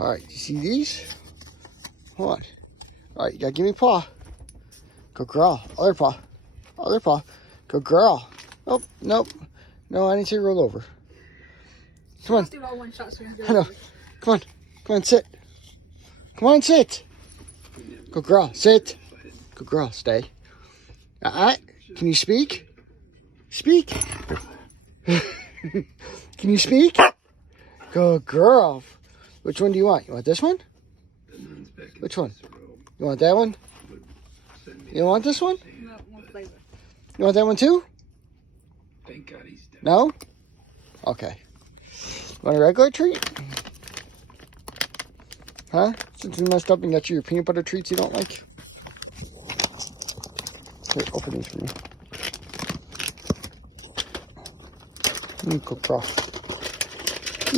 Alright, you see these? Hold on. Alright, you gotta give me a paw. Good girl. Other paw. Other paw. Good girl. Oh, nope. No, I didn't say roll over. Come on. Let's do all one shot so we have to I know. Come on. Come on, sit. Come on, sit. Good girl. Sit. Good girl. Stay. Can you speak? Speak. Can you speak? Good girl. Which one do you want? You want this one? Which one? You want that one? You want this one? No, one flavor. You want that one too? Thank God he's dead. No? Okay. Want a regular treat? Huh? Since we messed up and got you your peanut butter treats you don't like? Here, open these for me. Good girl.